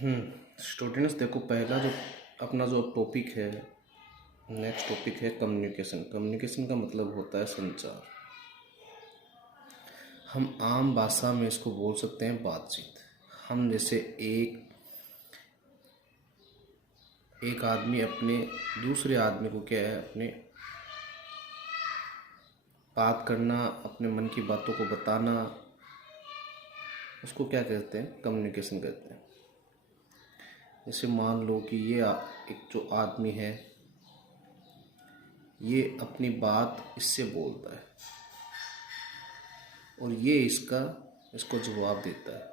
Students देखो, पहला जो अपना जो टॉपिक है, नेक्स्ट टॉपिक है कम्युनिकेशन। कम्युनिकेशन का मतलब होता है संचार। हम आम भाषा में इसको बोल सकते हैं बातचीत। हम जैसे एक आदमी अपने दूसरे आदमी को क्या है, अपने बात करना, अपने मन की बातों को बताना, उसको क्या कहते हैं, कम्युनिकेशन कहते हैं। जैसे मान लो कि एक जो आदमी है, ये अपनी बात इससे बोलता है और ये इसको जवाब देता है।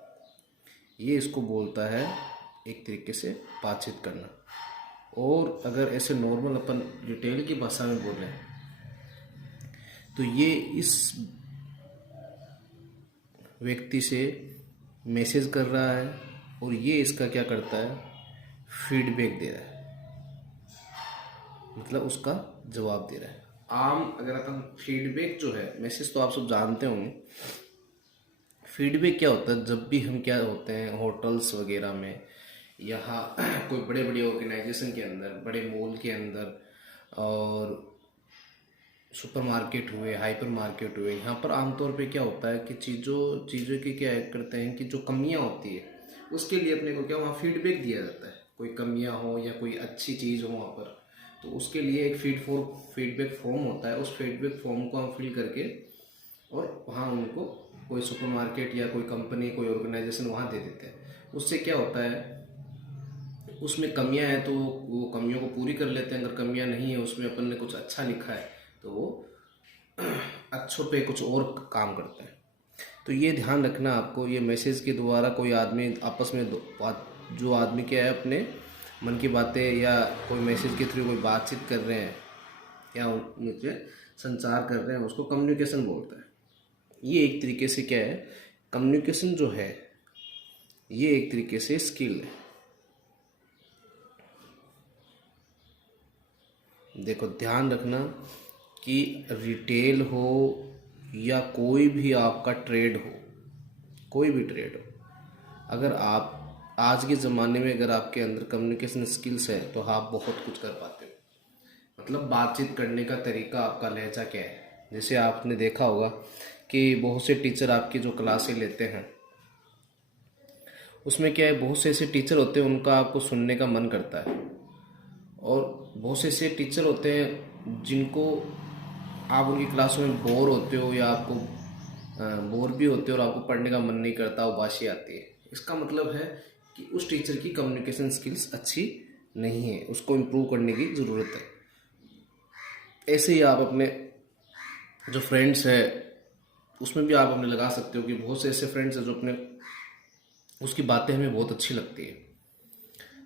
ये इसको बोलता है एक तरीके से बातचीत करना। और अगर ऐसे नॉर्मल अपन डिटेल की भाषा में बोलें तो ये इस व्यक्ति से मैसेज कर रहा है और ये इसका क्या करता है, फीडबैक दे रहा है, मतलब उसका जवाब दे रहा है। आम अगर अपन फीडबैक जो है, मैसेज तो आप सब जानते होंगे। फीडबैक क्या होता है, जब भी हम क्या होते हैं होटल्स वगैरह में, यहाँ कोई बड़े बड़े ऑर्गेनाइजेशन के अंदर, बड़े मॉल के अंदर और सुपरमार्केट हुए, हाइपर मार्केट हुए, यहाँ पर आमतौर पे क्या होता है कि चीज़ों की क्या करते हैं कि जो कमियाँ होती है उसके लिए अपने को क्या वहाँ फीडबैक दिया जाता है। कोई कमियाँ हो या कोई अच्छी चीज़ हो वहाँ पर, तो उसके लिए एक फीडबैक फॉर्म होता है। उस फीडबैक फॉर्म को हम फिल करके और वहाँ उनको कोई सुपरमार्केट या कोई कंपनी, कोई ऑर्गेनाइजेशन वहाँ दे देते हैं। उससे क्या होता है, उसमें कमियां हैं तो वो कमियों को पूरी कर लेते हैं। अगर कमियां नहीं है, उसमें अपन ने कुछ अच्छा लिखा है तो वो अच्छों पे कुछ और काम करते हैं। तो ये ध्यान रखना आपको, ये मैसेज के द्वारा कोई आदमी आपस में जो आदमी क्या है अपने मन की बातें या कोई मैसेज के थ्रू कोई बातचीत कर रहे हैं या उनसे संचार कर रहे हैं, उसको कम्युनिकेशन बोलते हैं। ये एक तरीके से क्या है, कम्युनिकेशन जो है ये एक तरीके से स्किल है। देखो ध्यान रखना कि रिटेल हो या कोई भी आपका ट्रेड हो, कोई भी ट्रेड हो, अगर आप आज के ज़माने में अगर आपके अंदर कम्युनिकेशन स्किल्स है तो आप बहुत कुछ कर पाते हो। मतलब बातचीत करने का तरीका, आपका लहजा क्या है। जैसे आपने देखा होगा कि बहुत से टीचर आपकी जो क्लासें लेते हैं उसमें क्या है, बहुत से ऐसे टीचर होते हैं उनका आपको सुनने का मन करता है, और बहुत से ऐसे टीचर होते हैं जिनको आप उनकी क्लास में बोर होते हो या आपको बोर भी होते हो और आपको पढ़ने का मन नहीं करता, उबासी आती है। इसका मतलब है कि उस टीचर की कम्युनिकेशन स्किल्स अच्छी नहीं है, उसको इम्प्रूव करने की ज़रूरत है। ऐसे ही आप अपने जो फ्रेंड्स है उसमें भी आप अपने लगा सकते हो कि बहुत से ऐसे फ्रेंड्स हैं जो अपने उसकी बातें हमें बहुत अच्छी लगती है,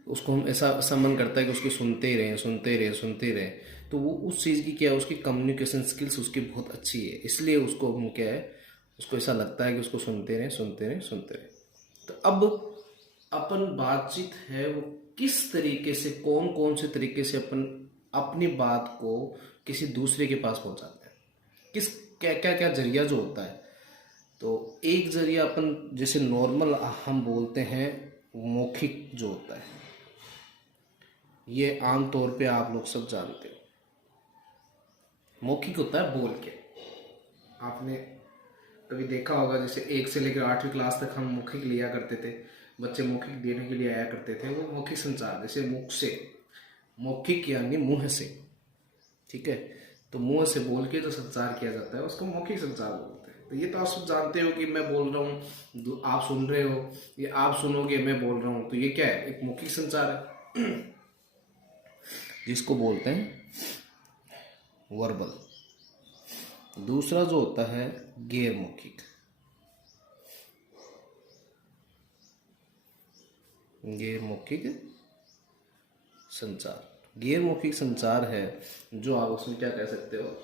उसको हम ऐसा मन करता है कि उसको सुनते ही रहें, सुनते ही रहें, सुनते ही रहें। तो वो उस चीज़ की क्या है, उसकी कम्युनिकेशन स्किल्स उसकी बहुत अच्छी है, इसलिए उसको हम क्या है, उसको ऐसा लगता है कि उसको सुनते रहें, सुनते रहें, सुनते रहें। तो अब अपन बातचीत है वो किस तरीके से, कौन कौन से तरीके से अपन अपनी बात को किसी दूसरे के पास पहुंचाते हैं, किस क्या क्या क्या जरिया जो होता है। तो एक जरिया अपन जैसे नॉर्मल हम बोलते हैं मौखिक जो होता है, ये आम तौर पे आप लोग सब जानते हो। मौखिक होता है बोल के। आपने कभी देखा होगा जैसे 1 से लेकर 8वीं क्लास तक हम मौखिक लिया करते थे, बच्चे मौखिक देने के लिए आया करते थे। वो मौखिक संचार, जैसे मुख से, मौखिक यानी मुंह से, ठीक है। तो मुंह से बोल के जो संचार किया जाता है उसको मौखिक संचार बोलते हैं। तो ये तो आप सब जानते हो कि मैं बोल रहा हूँ, आप सुन रहे हो, ये आप सुनोगे, मैं बोल रहा हूँ, तो ये क्या है, एक मौखिक संचार है जिसको बोलते हैं वर्बल। दूसरा जो होता है गैर मौखिक। गैर मौखिक संचार, गैर मौखिक संचार है जो आप उसमें क्या कह सकते हो,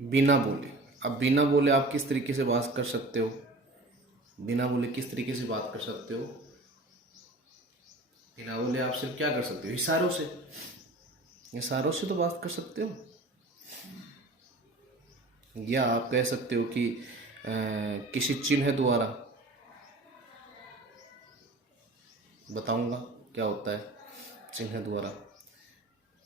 बिना बोले। अब बिना बोले आप किस तरीके से बात कर सकते हो, बिना बोले किस तरीके से बात कर सकते हो, बिना बोले आप सिर्फ क्या कर सकते हो, इशारों से, इशारों से तो बात कर सकते हो। या आप कह सकते हो कि किसी चिन्ह द्वारा बताऊंगा क्या होता है चिन्ह द्वारा।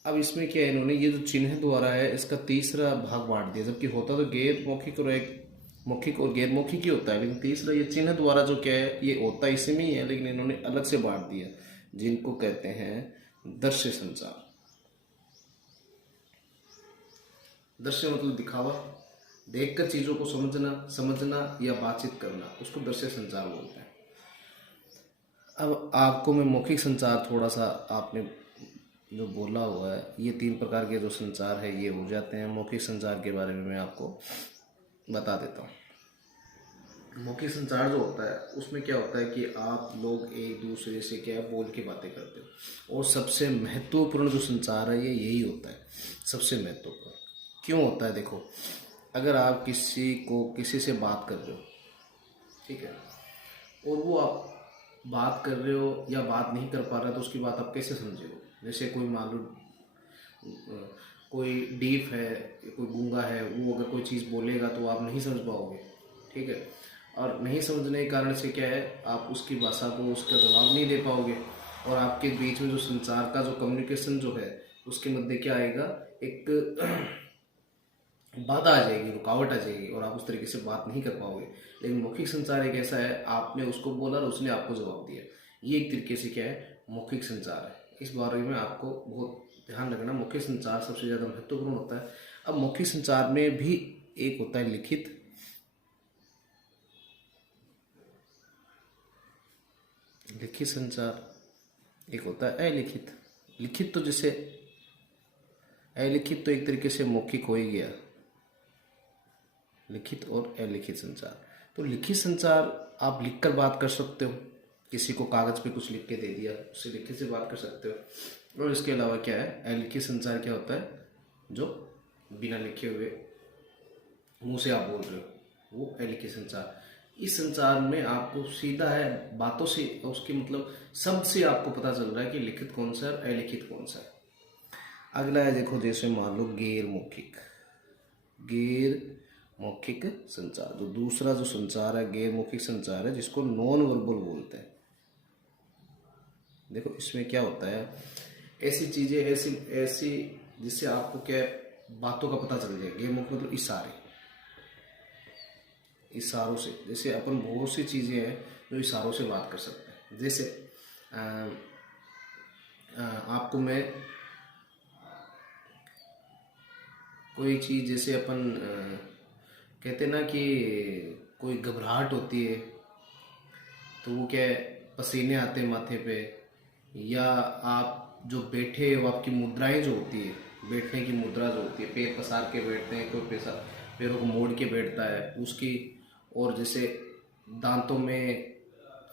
अब इसमें क्या है, इन्होंने ये जो चिन्ह द्वारा है इसका तीसरा भाग बांट दिया, जबकि होता तो गैर मौखिक और एक मौखिक और गैर मौखिक ही होता है, लेकिन तीसरा ये चिन्ह द्वारा जो क्या है ये होता इसी में ही है, लेकिन इन्होंने अलग से बांट दिया, जिनको कहते हैं दृश्य संचार। दृश्य मतलब दिखावा, देखकर चीजों को समझना या बातचीत करना, उसको दृश्य संचार बोलते हैं। अब आपको मैं मौखिक संचार थोड़ा सा आपने जो बोला हुआ है, ये 3 प्रकार के जो संचार है ये हो जाते हैं। मौखिक संचार के बारे में मैं आपको बता देता हूँ। मौखिक संचार जो होता है उसमें क्या होता है कि आप लोग एक दूसरे से क्या है बोल के बातें करते हो, और सबसे महत्वपूर्ण जो संचार है ये यही होता है, सबसे महत्वपूर्ण। क्यों होता है, देखो, अगर आप किसी से बात कर रहे हो, ठीक है, और वो आप बात कर रहे हो या बात नहीं कर पा रहे तो उसकी बात आप कैसे समझोगे। जैसे कोई मान लो कोई डीफ है, कोई गूंगा है, वो अगर कोई चीज़ बोलेगा तो आप नहीं समझ पाओगे, ठीक है, और नहीं समझने के कारण से क्या है आप उसकी भाषा को उसका जवाब नहीं दे पाओगे, और आपके बीच में जो संचार का जो कम्युनिकेशन जो है उसके मध्य क्या आएगा, एक बाधा आ जाएगी, रुकावट आ जाएगी, और आप उस तरीके से बात नहीं कर पाओगे। लेकिन मौखिक संचार एक ऐसा है, आपने उसको बोला और उसने आपको जवाब दिया, ये एक तरीके से क्या है मौखिक संचार है। इस बारे में आपको बहुत ध्यान रखना, मौखिक संचार सबसे ज़्यादा महत्वपूर्ण होता है। अब मौखिक संचार में भी एक होता है लिखित संचार, एक होता है अलिखित। लिखित तो जैसे अलिखित तो एक तरीके से मौखिक हो ही गया, लिखित और अलिखित संचार। तो लिखित संचार आप लिखकर बात कर सकते हो, किसी को कागज पे कुछ लिख के दे दिया, उससे लिखित से बात कर सकते हो। और इसके अलावा क्या है अलिखित संचार क्या होता है, जो बिना लिखे हुए मुंह से आप बोल रहे हो, वो अलिखित संचार। इस संचार में आपको सीधा है बातों से, उसके मतलब शब्द से आपको पता चल रहा है कि लिखित कौन सा है अलिखित कौन सा है। अगला है देखो, जैसे मान लो गैर मौखिक संचार। जो दूसरा जो संचार है गैर मौखिक संचार है, जिसको नॉन वर्बल बोलते हैं। देखो इसमें क्या होता है, ऐसी चीजें ऐसी जिससे आपको क्या बातों का पता चल जाए। गैर मौखिक मतलब इशारों से, जैसे अपन बहुत सी चीजें हैं जो इशारों से बात कर सकते हैं। जैसे आपको मैं कोई चीज, जैसे अपन कहते ना कि कोई घबराहट होती है तो वो क्या है पसीने आते हैं माथे पे, या आप जो बैठे हो आपकी मुद्राएं जो होती है, बैठने की मुद्रा जो होती है, पैर पसार के बैठते हैं, कोई पैरों को मोड़ के बैठता है उसकी, और जैसे दांतों में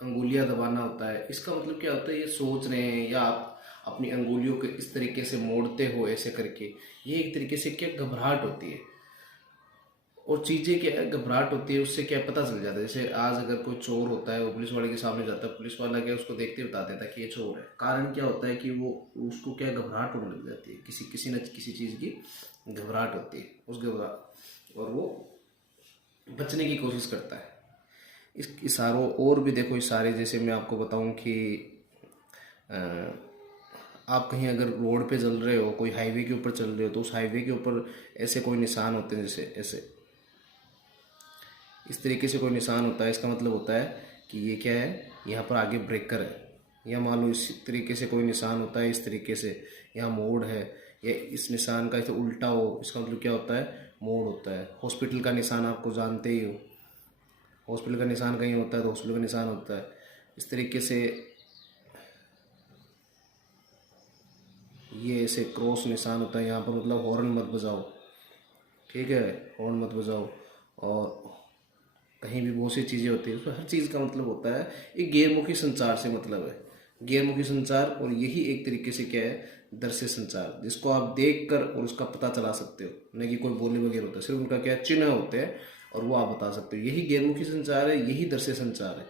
अंगुलियां दबाना होता है। इसका मतलब क्या होता है, ये सोच रहे हैं या आप अपनी अंगुलियों को इस तरीके से मोड़ते हो ऐसे करके, ये एक तरीके से क्या घबराहट होती है। और चीज़ें क्या है घबराहट होती है, उससे क्या पता चल जाता है। जैसे आज अगर कोई चोर होता है वो पुलिस वाले के सामने जाता है, पुलिस वाला क्या उसको देखते बता देता है कि ये चोर है। कारण क्या होता है कि वो उसको क्या घबराहट होने लग जाती है, किसी न किसी चीज़ की घबराहट होती है उस घबराहट, और वो बचने की कोशिश करता है। इस इशारों और भी देखो इशारे, जैसे मैं आपको बताऊं कि आप कहीं अगर रोड पे चल रहे हो, कोई हाईवे के ऊपर चल रहे हो, तो उस हाईवे के ऊपर ऐसे कोई निशान होते हैं, जैसे ऐसे इस तरीके से कोई निशान होता है। इसका मतलब होता है कि ये क्या है, यहाँ पर आगे ब्रेकर है। या मान लो इस तरीके से कोई निशान होता है, इस तरीके से यहाँ मोड़ है, या इस निशान का तो उल्टा हो, इसका मतलब क्या होता है मोड़ होता है। हॉस्पिटल का निशान आपको जानते ही हो, हॉस्पिटल का निशान कहीं होता है तो हॉस्पिटल का निशान होता है। इस तरीके से ये ऐसे क्रॉस निशान होता है यहाँ पर, मतलब हॉर्न मत बजाओ, ठीक है, हॉर्न मत बजाओ। और कहीं भी बहुत सी चीज़ें होती है, उसमें हर चीज़ का मतलब होता है। ये गैरमुखी संचार से मतलब है, गैरमुखी संचार। और यही एक तरीके से क्या है दृश्य संचार, जिसको आप देख कर और उसका पता चला सकते हो, न कि कोई बोलने वगैरह होता है, सिर्फ उनका क्या चिन्ह होते हैं और वो आप बता सकते हो। यही गैरमुखी संचार है, यही दृश्य संचार है।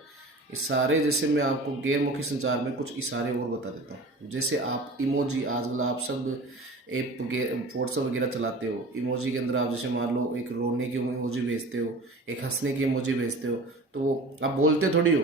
इशारे, जैसे मैं आपको गैरमुखी संचार में कुछ इशारे और बता देता हूँ। जैसे आप इमोजी, आजकल आप सब ऐप व्हाट्सअप वगैरह चलाते हो, इमोजी के अंदर आप जैसे मान लो एक रोने की इमोजी भेजते हो, एक हंसने की इमोजी भेजते हो, तो वो आप बोलते थोड़ी हो,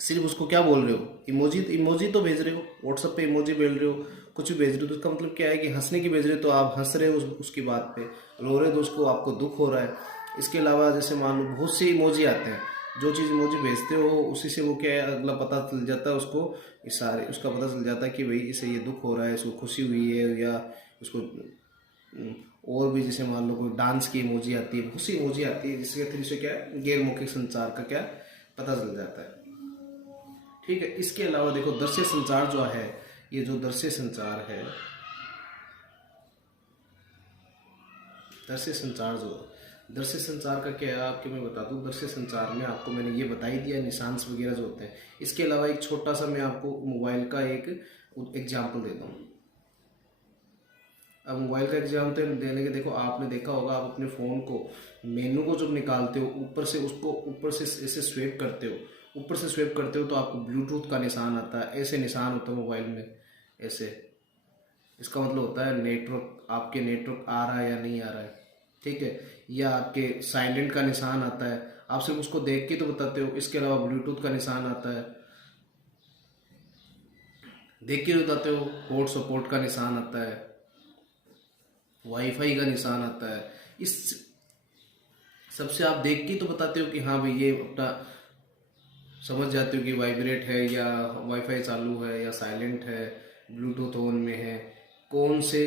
सिर्फ उसको क्या बोल रहे हो, इमोजी तो भेज रहे हो, व्हाट्सअप पे इमोजी भेज रहे हो, कुछ भी भेज रहे हो, तो इसका मतलब क्या है कि हंसने की भेज रहे हो तो आप हंस रहे हो उसकी बात पे, रो रहे हो तो उसको आपको दुख हो रहा है। इसके अलावा जैसे मान लो बहुत से इमोजी आते हैं, जो चीज़ इमोजी भेजते हो उसी से वो क्या है अगला पता चल जाता है उसको, इशारे उसका पता चल जाता है कि भाई इसे ये दुख हो रहा है, इसको खुशी हुई है, या उसको और भी जैसे मान लो कोई डांस की इमोजी आती है, बहुत सी इमोजी आती है, जिसके थ्रू से क्या है गैर मौखिक संचार का क्या पता चल जाता है। ठीक है, इसके अलावा देखो दृश्य संचार जो है, ये जो दृश्य संचार है, दृश्य संचार का क्या है आपके मैं बता दूं। दृश्य संचार में आपको मैंने ये बता ही दिया, निशांस वगैरह जो होते हैं। इसके अलावा एक छोटा सा मैं आपको मोबाइल का एक एग्जाम्पल देता हूँ। अब मोबाइल का एग्जाम्पल देने के देखो, आपने देखा होगा आप अपने फ़ोन को मेनू को जब निकालते हो ऊपर से उसको ऊपर से ऐसे स्वेप करते हो, ऊपर से स्वेप करते हो तो आपको ब्लूटूथ का निशान आता है, ऐसे निशान होता है मोबाइल में ऐसे। इसका मतलब होता है नेटवर्क, आपके नेटवर्क आ रहा है या नहीं आ रहा है। ठीक है, या आपके साइलेंट का निशान आता है, आप सिर्फ उसको देख के तो बताते हो। इसके अलावा ब्लूटूथ का निशान आता है, देख के बताते हो। पोर्ट सपोर्ट का निशान आता है, वाईफाई का निशान आता है। इस सबसे आप देख के तो बताते हो कि हाँ भाई ये अपना समझ जाते हो कि वाइब्रेट है या वाईफाई चालू है या साइलेंट है, ब्लूटूथ ऑन में है, कौन से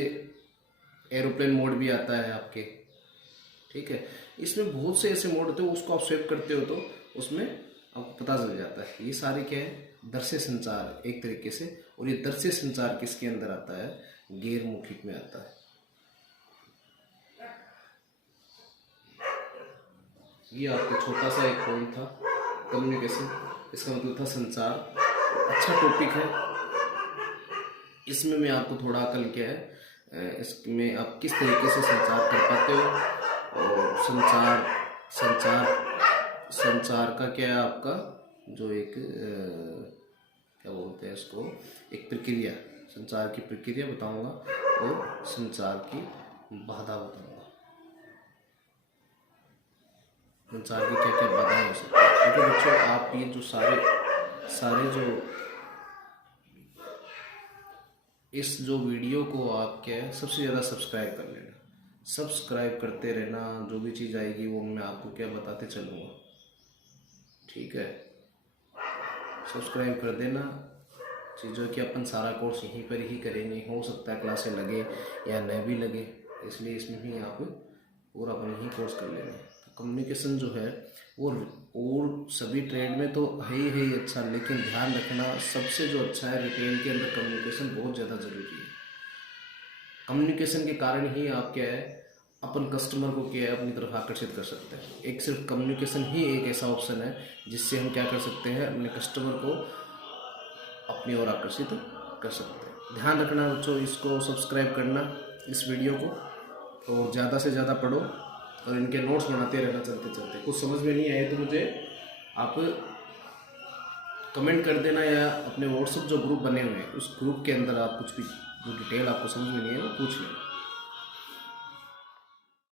एरोप्लेन मोड भी आता है आपके। ठीक है, इसमें बहुत से ऐसे मोड होते हैं, उसको आप स्वेप करते हो तो उसमें आपको पता चल जाता है। ये सारे क्या है दृश्य संचार एक तरीके से। और ये दृश्य संचार किसके अंदर आता है, गैर मौखिक में आता है। ये आपका छोटा सा एक पॉइंट था, कम्युनिकेशन, इसका मतलब था संचार। अच्छा टॉपिक है, इसमें मैं आपको थोड़ा अकल क्या है इसमें आप किस तरीके से संचार कर पाते हो। और संचार का क्या है आपका जो एक क्या बोलते हैं इसको, एक प्रक्रिया, संचार की प्रक्रिया बताऊंगा और संचार की बाधा बताऊंगा। संचार की क्या क्या बाधाएं हो सकती है। क्योंकि बच्चों आप ये जो सारे जो इस जो वीडियो को आप क्या है सबसे ज़्यादा सब्सक्राइब कर लेना, सब्सक्राइब करते रहना, जो भी चीज़ आएगी वो मैं आपको क्या बताते चलूँगा। ठीक है, सब्सक्राइब कर देना। चीज़ों कि अपन सारा कोर्स यहीं पर ही करेंगे, हो सकता है क्लासें लगे या न भी लगे, इसलिए इसमें भी आप पूरा अपन यहीं कोर्स कर लेंगे। तो कम्युनिकेशन जो है वो और सभी ट्रेड में तो है ही अच्छा, लेकिन ध्यान रखना सबसे जो अच्छा है रिटेल के अंदर कम्युनिकेशन बहुत ज़्यादा ज़रूरी है। कम्युनिकेशन के कारण ही आप क्या है अपन कस्टमर को क्या है अपनी तरफ आकर्षित कर सकते हैं। एक सिर्फ कम्युनिकेशन ही एक ऐसा ऑप्शन है जिससे हम क्या कर सकते हैं अपने कस्टमर को अपनी ओर आकर्षित कर सकते हैं। ध्यान रखना बच्चों, इसको सब्सक्राइब करना इस वीडियो को, और ज़्यादा से ज़्यादा पढ़ो और इनके नोट्स बनाते रहना चलते चलते। कुछ समझ में नहीं आए तो मुझे आप कमेंट कर देना, या अपने व्हाट्सएप जो ग्रुप बने हुए हैं उस ग्रुप के अंदर आप कुछ भी जो डिटेल आपको समझ में नहीं है वो पूछ लेना।